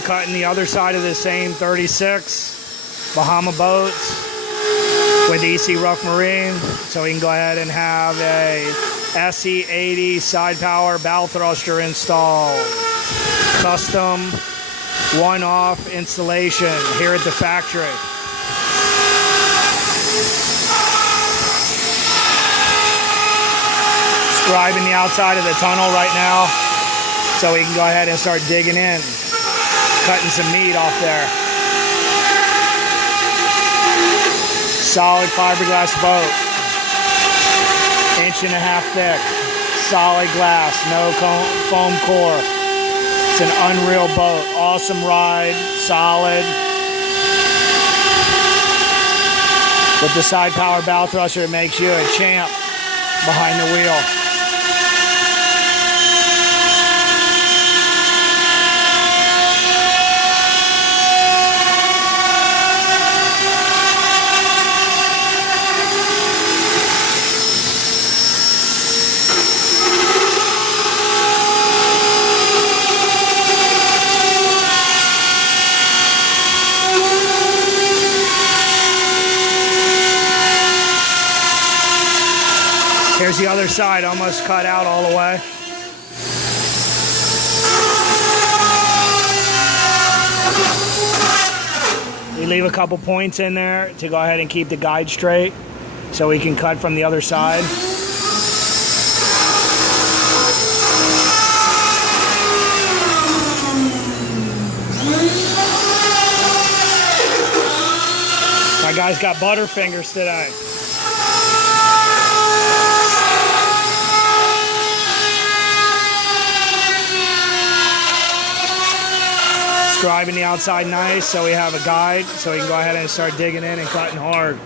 we're cutting the other side of the same 36 Bahama Boat with ECRuff Marine, so we can go ahead and have a se80 side power bow thruster installed. Custom one-off installation here at the factory. Scribing the outside of the tunnel right now, so we can go ahead and start digging in, cutting some meat off there. Solid fiberglass boat, 1.5 inches thick, solid glass, no foam core. It's an unreal boat, awesome ride, solid. With the side power bow thruster, it makes you a champ behind the wheel. Here's the other side, almost cut out all the way. We leave a couple points in there to go ahead and keep the guide straight so we can cut from the other side. My guy's got butterfingers today. Scribing the outside nice so we have a guide so we can go ahead and start digging in and cutting hard.